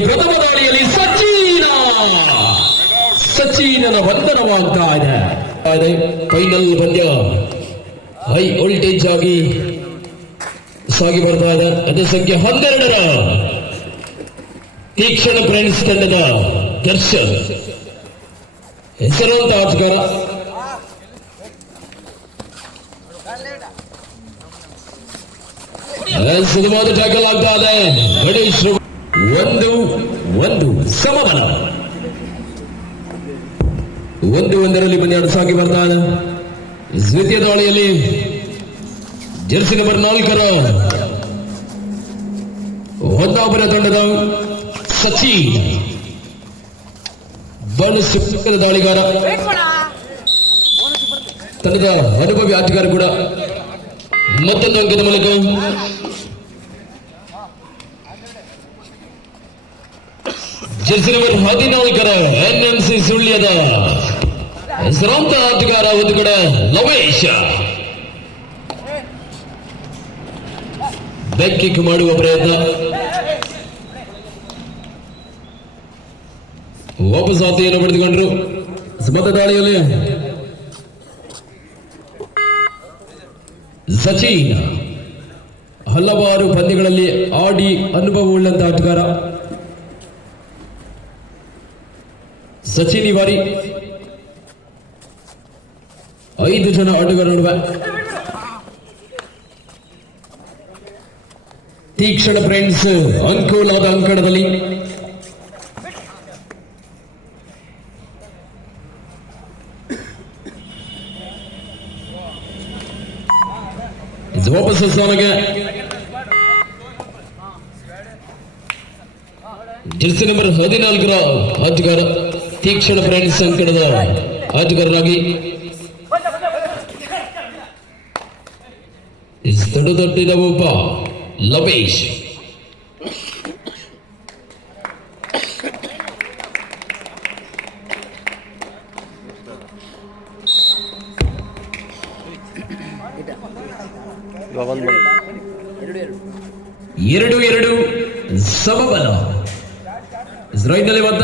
ಪ್ರಥಮ ದಾಳಿಯಲ್ಲಿ ಸಚಿನ ಸಚಿನನ ಬಂಧನವಾಗ್ತಾ ಇದೆ ಇದೆ. ಫೈನಲ್ ಪಂದ್ಯ ಹೈ ವೋಲ್ಟೇಜ್ ಆಗಿ ಸಾಗಿ ಬರ್ತಾ ಇದೆ ಅದೇ ಸಂಖ್ಯೆ ಹನ್ನೆರಡರ ತೀಕ್ಷಣ ಫ್ರೆಂಡ್ಸ್ ತಂಡದ ದರ್ಶನ್ ಹೆಸರಾಂತ ಆಟಗಾರ ಸುಗಮವಾದ ಟ್ಯಾಕಲ್ ಆಗ್ತಾ ಇದೆ ಗಣೇಶ್ ಒಂದು ಒಂದು ಸಮಬಲ. ಒಂದು, ಒಂದರಲ್ಲಿ ಪಂದ್ಯಾಟ ಸಾಗಿ ಬರ್ತಾನೆ. ದ್ವಿತೀಯ ದಾಳಿಯಲ್ಲಿ ಜೆರ್ಸಿ ನಂಬರ್ ನಾಲ್ಕರ ಹೊನ್ನಾಪುರ ತಂಡದ ಸಚಿನ್. ಬಲು ಸುಕ್ಕದ ದಾಳಿಗಾರ. ತಂಡದ ಅನುಭವಿ ಆಟಗಾರ ಕೂಡ ಮತ್ತೊಂದು ಅಂಕದ ಮೂಲಕ ಜೆರ್ಸಿ ನಂಬರ್ ಹದಿನಾಲ್ಕರ ಎನ್ಎಂಸಿ ಸುಳ್ಯದ ಹೆಸರಾಂತ ಆಟಗಾರ ಒಂದು ಕಡೆ, ಲವೇಶ. ಬೆಕ್ಕಿಕ್ ಮಾಡುವ ಪ್ರಯತ್ನ. ವಾಪಸ್ ಆತೆಯನ್ನು ಪಡೆದುಕೊಂಡ್ರು. ಸ್ಮತ ದಾಳಿಯಲ್ಲಿ. ಸಚಿನ್. ಹಲವಾರು ಪಂದ್ಯಗಳಲ್ಲಿ ಆಡಿ ಅನುಭವವುಳ್ಳಂತ ಆಟಗಾರ ಸಚಿನ್ ಈ ಬಾರಿ ಐದು ಜನ ಆಟಗಾರ ನಡುವೆ ತೀಕ್ಷಣ ಫ್ರೆಂಡ್ಸ್ ಅನುಕೂಲವಾದ ಅಂಕಣದಲ್ಲಿ ಇದು ವಾಪಸ್ ಸ್ಥಾನಕ್ಕೆ ಜೆರ್ಸಿ ನಂಬರ್ ಹದಿನಾಲ್ಕರ ಆಟಗಾರ ತೀಕ್ಷಣ ಫ್ರೆಂಡ್ಸ್ ಅಂತ ಆಟಗಾರರಾಗಿ ತಡೆದೊಡ್ಡಿದ ಒಬ್ಬ ಲಬೇಶ್ ಒಬ್ಬ ಬಂದು ಎರಡು ಎರಡು ಸಮಬಲ. ಇಸ್ರಾಯಿಲ್ನಲ್ಲಿ ಬಂದ?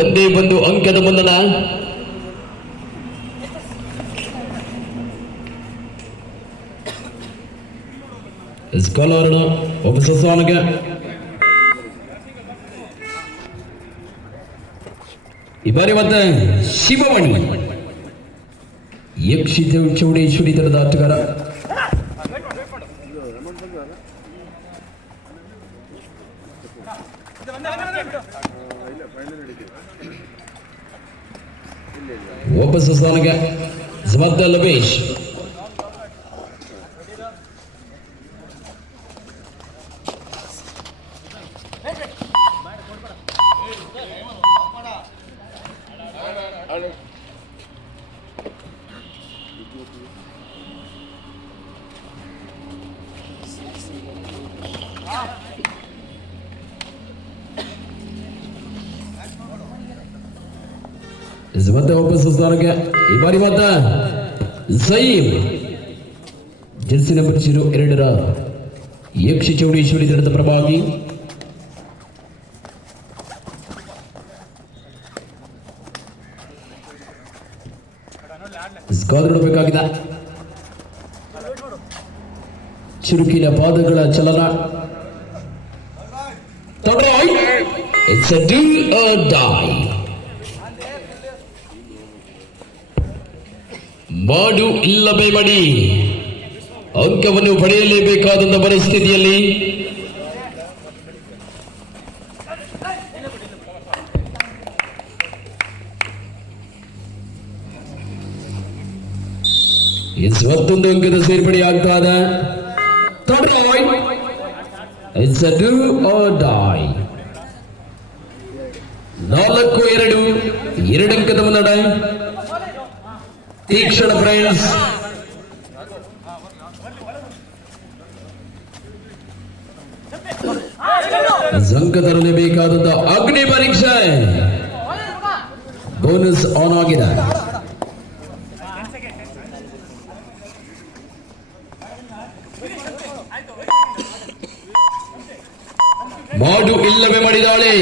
ಒಂದೇ ಒಂದು ಅಂಕದ ಬಂಧನ ಸ್ಕಾಲರ್ನ ವಾಪಸ್ ಸ್ಥಾನಕ್ಕೆ ಈ ಮತ್ತೆ ಶಿವಮಣಿ. ಯಕ್ಷಿ ಚೌಡೇಶ್ವರಿ ತರದ ಆಟಗಾರ ವಾಪಸ್ ಸ್ಥಾನಕ್ಕೆ ಸಮರ್ಥ ಲಬೇಶ್. ಮತ್ತೆ ವಾಪಸ್ ಸ್ಥಾನಕ್ಕೆ ಈ ಬಾರಿ ಮಾತ ಸೈಮ್ ಜೆರ್ಸಿ ನಂಬರ್ ಜೀರೋ ಎರಡರ ಯಕ್ಷಿ ಚೌಡೇಶ್ವರಿ ತಂಡದ ಪ್ರಭಾವಿ ಸ್ಕಾರ್ ನೋಡಬೇಕಾಗಿದೆ ಚುರುಕಿನ ಪಾದಗಳ ಚಲನ it's a do or die ಮಾಡು ಇಲ್ಲವೇ ಮಡಿ ಅಂಕವನ್ನು ಪಡೆಯಲೇಬೇಕಾದಂತಹ ಪರಿಸ್ಥಿತಿಯಲ್ಲಿ ಮತ್ತೊಂದು ಅಂಕದ ಸೇರ್ಪಡೆ ಆಗ್ತಾ ಇದೆ. It's a do or die. ನಾಲ್ಕು, ಎರಡು ಎರಡಂಕದ ಮುನ್ನಡ ತೀಕ್ಷಣ ಫ್ರೆಂಡ್ಸ್. ತರಲೇ ಬೇಕಾದಂತ ಅಗ್ನಿ ಪರೀಕ್ಷೆ. ಬೋನಸ್ ಆನ್ ಆಗಿದೆ. ಮಾಡು ಇಲ್ಲವೇ ಮಾಡಿದಾಳೆ.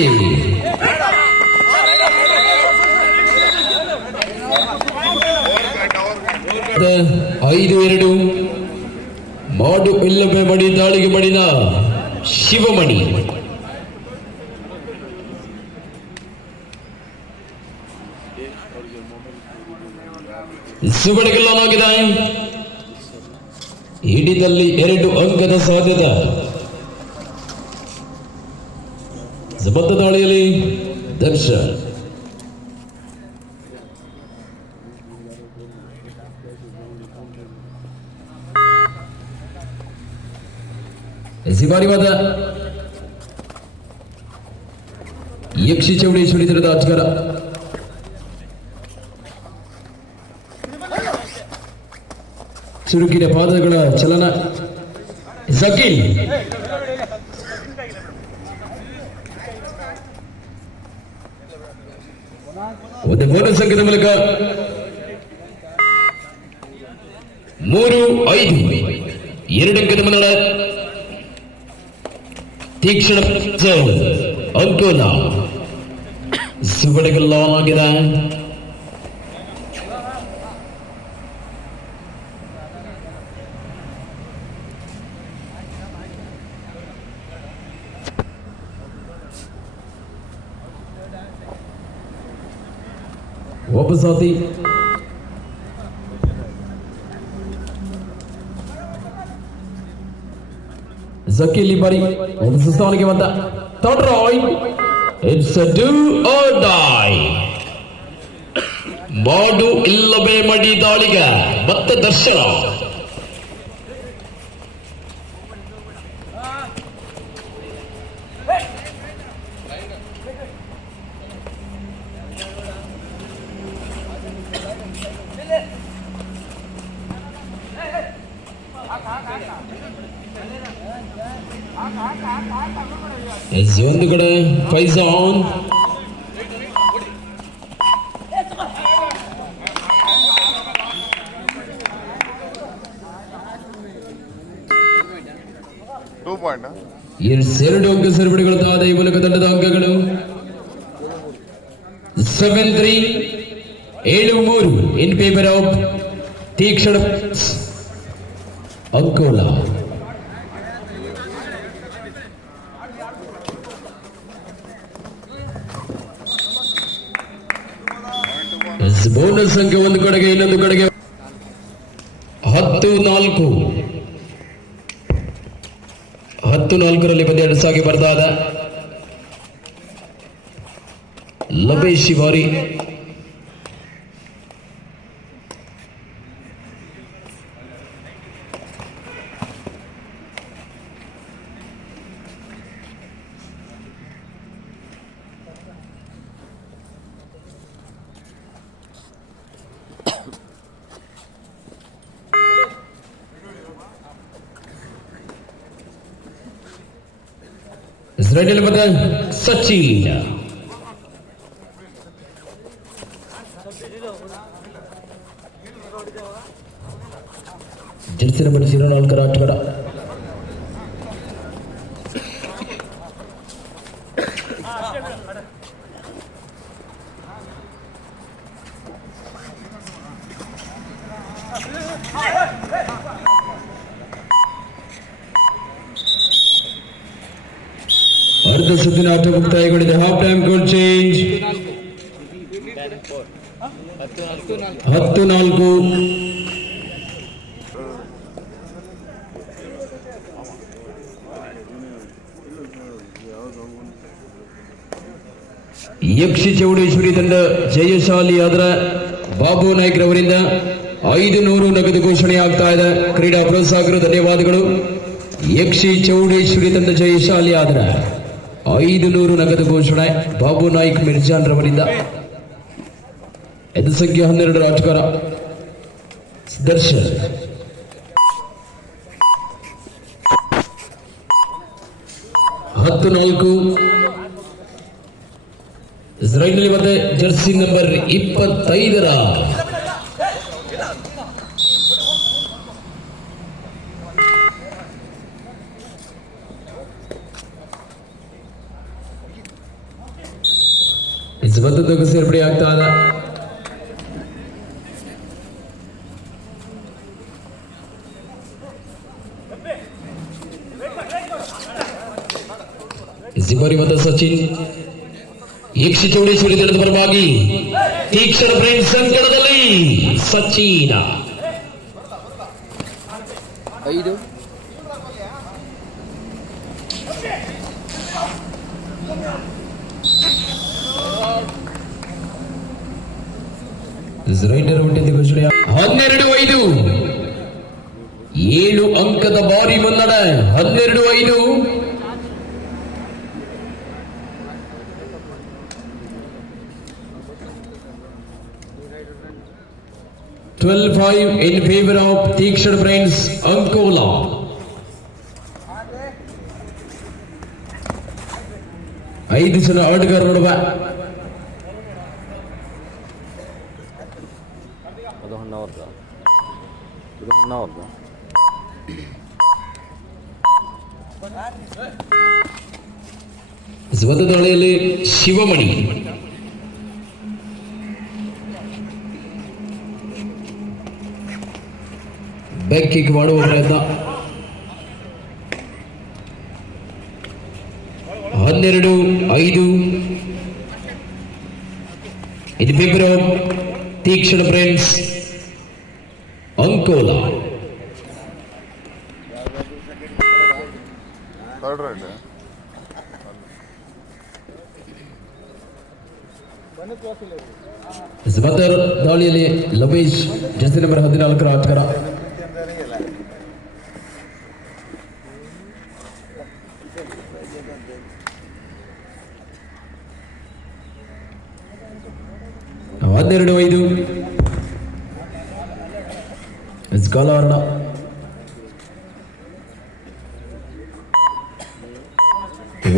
ಐದು ಎರಡು. ಮಾಡು ಇಲ್ಲವೇ ಮಡಿ, ದಾಳಿಗೆ ಮಡಿದ ಶಿವಮಣಿ. ಸುಬಡಿಗಲ್ಲಾಗಿದೆ ಹಿಡಿದಲ್ಲಿ ಎರಡು ಅಂಕದ ಸಾಧ್ಯತೆ. ಜಬದ್ದ ದಾಳಿಯಲ್ಲಿ ದರ್ಶನ್. ಬಾರಿವಾದ ಯಕ್ಷಿ ಚೌಡೇಶ್ವರಿ ತರದ ಆಚಕಾರ ಚುರುಕಿನ ಪಾದಗಳ ಚಲನ ಜಕೀಲ್ ಒಂದು ಮೂರು ಸಂಖ್ಯದ ಮೂಲಕ ಮೂರು ಐದು ಎರಡು ಅಂಕದ തീക്ഷണ ഒക്കുന്ന ചുവടുകളിൽ ഓണാക്കിയതാ What ಜಕೀಲ್ ಈ ಬಾರಿ ಒಂದು ಸುಸ್ತಾವನಿಗೆ ಬಂದ third raid it's do or die ಮಾಡು ಇಲ್ಲವೇ ಮಡಿ ದಾಳಿಗ, ಮತ್ತೆ ದರ್ಶನ. ಒಂದು ಕಡೆ ಫೈಜಾನ್ ಟೂ ಪಾಯಿಂಟ್ ಎಸ್ ಎರಡು ಅಂಕ ಸರಪಳಿಗಳಾದ ಈ ಮೂಲಕ ತಂಡದ ಅಂಕಗಳು ಸೆವೆನ್ ತ್ರೀ ಏಳು ಮೂರು in favour of Theekshana Ankola. Bonus ಸಂಖ್ಯೆ ಒಂದು ಕಡೆಗೆ, ಇನ್ನೊಂದು ಕಡೆಗೆ. ಹತ್ತು, ನಾಲ್ಕು. ಹತ್ತು, ನಾಲ್ಕರಲ್ಲಿ ಪಂದ್ಯ ಸಾಗಿ ಬರ್ದಾದ. ಲಬೇಶ್ ಶಿವಾರಿ വെടിലപ്പത് സച്ചിൻ. ಅರ್ಧ ಸುತ್ತಿನ ಆಟ ಮುಕ್ತಾಯಗೊಂಡಿದೆ. ಹಾಫ್ ಟೈಮ್ ಗೋಲ್ ಚೇಂಜ್ ಹತ್ತು ನಾಲ್ಕು. ಯಕ್ಷಿ ಚೌಡೇಶ್ವರಿ ತಂಡ ಜಯಶಾಲಿ ಆದ್ರ ಬಾಬು ನಾಯ್ಕ್ ರವರಿಂದ ಐದು ನೂರು ನಗದು ಘೋಷಣೆ ಆಗ್ತಾ ಇದೆ. ಕ್ರೀಡಾ ಪ್ರೋತ್ಸಾಹಕರು ಧನ್ಯವಾದಗಳು. ಯಕ್ಷಿ ಚೌಡೇಶ್ವರಿ ತಂಡ ಜಯಶಾಲಿ ಆದ್ರೆ. ಐದು ನೂರು ನಗದು ಘೋಷಣೆ. ಬಾಬು ನಾಯ್ಕ್ ಮಿರ್ಜಾನ್ ರವರಿಂದ ಎದು ಸಂಖ್ಯೆ ಹನ್ನೆರಡು ರಾಜಕಾರ ದರ್ಶನ್ ಹತ್ತು ನಾಲ್ಕು. ಇಸ್ರೇಲ್ನಲ್ಲಿ ಮತ್ತೆ ಜರ್ಸಿ ನಂಬರ್ ಇಪ್ಪತ್ತೈದರ. ಇಸ್ಬತ್ತದಕ್ಕೂ ಸೇರ್ಪಡೆ ಆಗ್ತಾ ಇದೆ ಜಿಬರಿ ಮತ್ತು ಸಚಿನ್ ಯಕ್ಷ ಚೌಡೇಶ್ವರಿ ತಂಡದ ಪರವಾಗಿ ತೀಕ್ಷಣ ಪ್ರೇಮ್ ಸಂಕಟದಲ್ಲಿ ಸಚಿನ 12-5 in favor of Tikshan Friends Ankola. ಐದು ಜನ ಆಟಗಾರ ನಡುವೆ ಅದು ಹೊನ್ನವರ್ದ ಇದು ಹೊನ್ನವರ್ದ ಸ್ವತಃ ದಾಳಿಯಲ್ಲಿ ಶಿವಮಣಿ ಬ್ಯಾಕ್ ಕಿಕ್ ಮಾಡುವ ಪ್ರಯತ್ನ ಹನ್ನೆರಡು ಐದು ಇದು favour Theekshana friends Ankola third right ಸ್ಪರ್ಧರ್ ದಾಳಿಯಲ್ಲಿ ಲಬೇಶ್ ಜರ್ಸಿ ನಂಬರ್ ಹದಿನಾಲ್ಕರ ಆಟಗಾರ ಹನ್ನೆರಡು, ಐದು. ಕಾಲಾರ್ಣ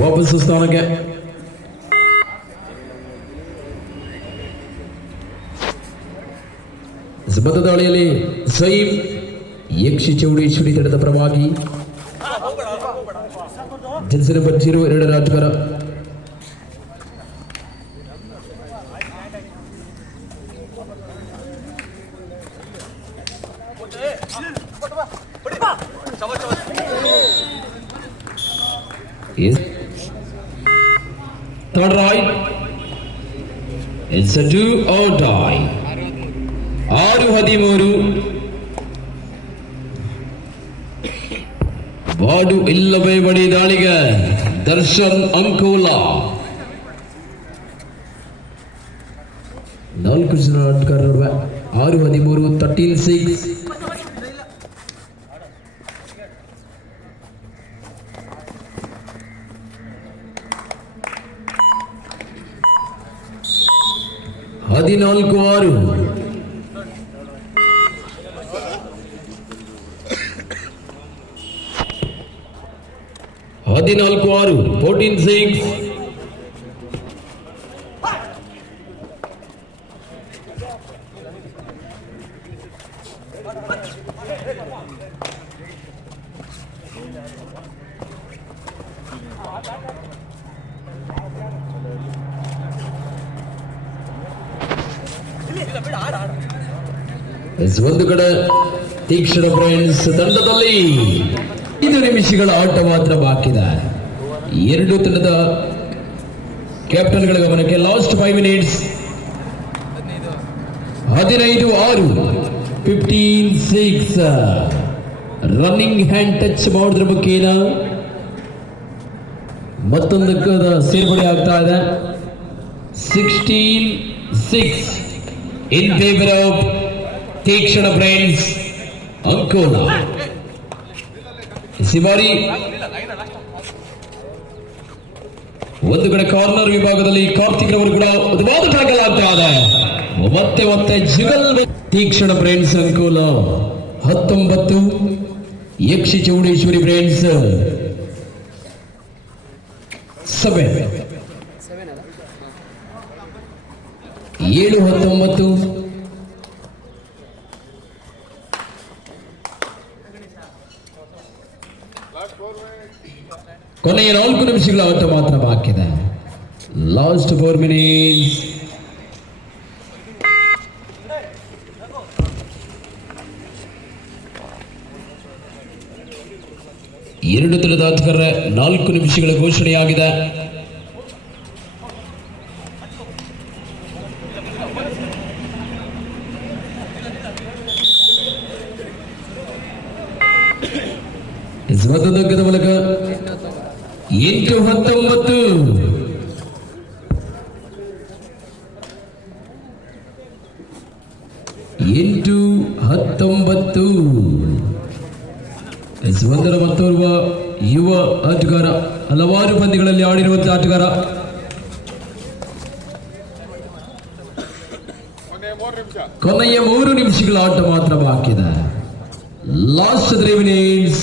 ವಾಪಸ್ಸು ಸ್ಥಾನಕ್ಕೆ ದಾಳಿಯಲ್ಲಿ ಸೈಫ್ ಯಕ್ಷಿ ಚೌಡೇಶ್ವರಿ ತಡೆದ ಪರವಾಗಿ ಜನ್ಸಿ ಎರಡರ ಆಟಗಾರ Yes. Third right. It's a do or die. Aru Hadimuru. Vadu Illave Vadi Daliga. Darshan Ankula. ಆರು ಹದಿಮೂರು ತರ್ಟೀನ್ ಸಿಕ್ಸ್ ಹದಿನಾಲ್ಕು ಆರು ಹದಿನಾಲ್ಕು ಆರು ಫೋರ್ಟೀನ್ ಸಿಕ್ಸ್ ಒಂದು ಕಡೆ ತೀಕ್ಷ್ಣ ಫ್ರೆಂಡ್ಸ್ ತಂಡದಲ್ಲಿ ಐದು ನಿಮಿಷಗಳ ಆಟ ಮಾತ್ರ ಬಾಕಿದೆ ಎರಡು ತಂಡದ ಕ್ಯಾಪ್ಟನ್ಗಳ ಗಮನಕ್ಕೆ ಲಾಸ್ಟ್ ಫೈವ್ ಮಿನಿಟ್ಸ್ ಹದಿನೈದು, ಆರು fifteen six running hand touch ಮಾಡೋದ್ರ ಬಗ್ಗೆ ಮತ್ತೊಂದು ಸೇರ್ಪಡೆ ಆಗ್ತಾ ಇದೆ. Sixteen six in favour of Tikshana friends Ankola ಸಿಬಾರಿ ಒಂದು ಕಡೆ ಕಾರ್ನರ್ ವಿಭಾಗದಲ್ಲಿ ಕಾರ್ತಿಕ್ ರವರು ಕೂಡ ಟ್ಯಾಕಲ್ ಆಗ್ತಾ ಮತ್ತೆ ಮತ್ತೆ ಜುಗಲ್ ತೀಕ್ಷಣ ಫ್ರೆಂಡ್ಸ್ ಅನುಕೂಲ ಹತ್ತೊಂಬತ್ತು, ಯಕ್ಷಿ ಚೌಡೇಶ್ವರಿ ಫ್ರೆಂಡ್ಸ್ ಸೆವೆನ್ ಏಳು ಹತ್ತೊಂಬತ್ತು. ಕೊನೆಯ ನಾಲ್ಕು ನಿಮಿಷಗಳ ಆಟ ಮಾತ್ರ ಬಾಕಿ ಇದೆ ಲಾಸ್ಟ್ ಫೋರ್ ಮಿನಿಟ್ಸ್ ಎರಡು ತರದ ನಾಲ್ಕು ನಿಮಿಷಗಳ ಘೋಷಣೆಯಾಗಿದೆ ಮತದಗ್ಗದ ಮೂಲಕ ಎಂಟು ಹತ್ತೊಂಬತ್ತು. ಎಂಟು ಹತ್ತೊಂಬತ್ತು. ಒಂದರ ಮತ್ತೋರ್ವ ಯುವ ಆಟಗಾರ, ಹಲವಾರು ಪಂದ್ಯಗಳಲ್ಲಿ ಆಡಿರುವಂತಹ ಆಟಗಾರ. ಕೊನೆಯ ಮೂರು ನಿಮಿಷಗಳ ಆಟ ಮಾತ್ರ ಬಾಕಿದೆ last three minutes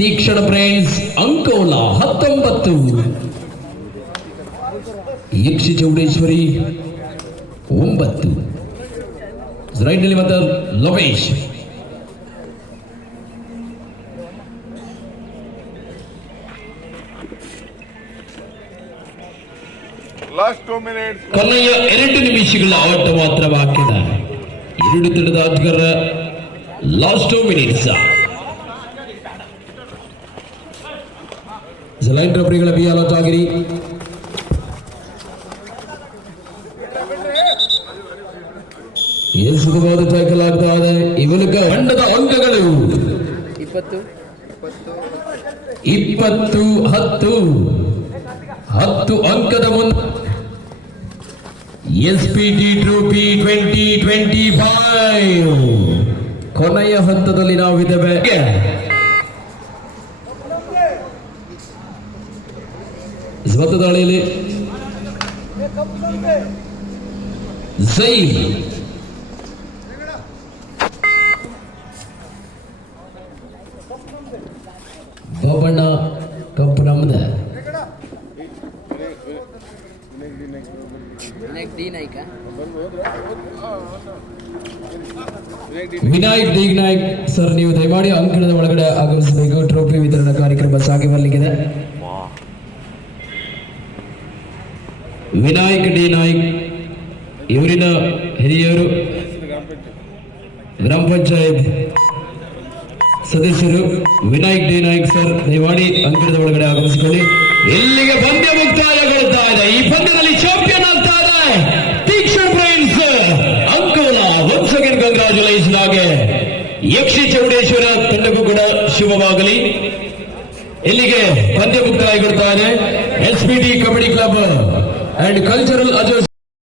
Tikshana friends Ankola ಹತ್ತೊಂಬತ್ತು. ಯಕ್ಷಿ ಚೌಡೇಶ್ವರಿ ಒಂಬತ್ತು. ಮತ್ತೆ ಲವೇಶ್ Last two minutes. ಕೊನೆಯ ಎರಡು ನಿಮಿಷಗಳ ಆಟ ಮಾತ್ರ ವಾಕ್ಯದ ಇದೆ ಎರಡು ತಂಡದ ಆಟಗಾರರ ಲಾಸ್ಟ್ ಟೂ ಮಿನಿಟ್ಸ್ ಲೈನ್ ರಬ್ಬರಿಗಳ ಬಿಯಾಲತ್ ಆಗಿರಿ ಏನು ಸುಖವಾದ ಟ್ಯಾಕಲ್ ಆಗ್ತಾ ಇದೆ. ಮೂಲಕ ತಂಡದ ಅಂಕಗಳು ಇಪ್ಪತ್ತು. ಇಪ್ಪತ್ತು ಹತ್ತು. ಹತ್ತು ಅಂಕದ ಮುನ್ S P T trophy twenty twenty five. ಕೊನೆಯ ಹಂತದಲ್ಲಿ ನಾವಿದ್ದೇವೆ. ಸ್ವತ ದಾಳಿಯಲ್ಲಿ ಜೈಲ್ ಬೊಬ್ಬಣ್ಣ ಕಪ್ಪು ನಮ್ಮದ ವಿನಾಯಕ್ ಡಿ ನಾಯ್ಕ ವಿನಾಯಕ್ ದೇಗ್ ನಾಯಕ್ ಸರ್ ನೀವು ದಯಮಾಡಿ ಅಂಕಣದ ಒಳಗಡೆ ಆಗಮಿಸಬೇಕು ಟ್ರೋಫಿ ವಿತರಣಾ ಕಾರ್ಯಕ್ರಮ ಸಾಗಿ ಬರಲಿಕ್ಕಿದೆ ವಿನಾಯಕ್ ಡಿ ನಾಯಕ್ ಇವರಿನ ಹಿರಿಯರು, ಗ್ರಾಮ ಪಂಚಾಯತ್ ಸದಸ್ಯರು, ವಿನಾಯಕ್ ಡಿ ನಾಯಕ್ ಸರ್ ದಯಮಾಡಿ ಅಂಕಣದ ಒಳಗಡೆ ಆಗಮಿಸಿಕೊಳ್ಳಿ. ಇಲ್ಲಿಗೆ ಪಂದ್ಯ ಮುಕ್ತಾಯಗೊಳ್ತಾ ಇದೆ ಈ ಪಂದ್ಯದಲ್ಲಿ ಚಾಂಪಿಯನ್ ಆಗ್ತಾ ಇದೆ. Tikshana friends Ankola once again congratulation ಆಗಿ ಯಕ್ಷಿ ಚೌಡೇಶ್ವರ ತಂಡಕ್ಕೂ ಕೂಡ ಶುಭವಾಗಲಿ. ಇಲ್ಲಿಗೆ ಪಂದ್ಯ ಮುಕ್ತಾಯಗೊಳ್ತಾ ಇದೆ S P D kabaddi club. And cultural అజర్స్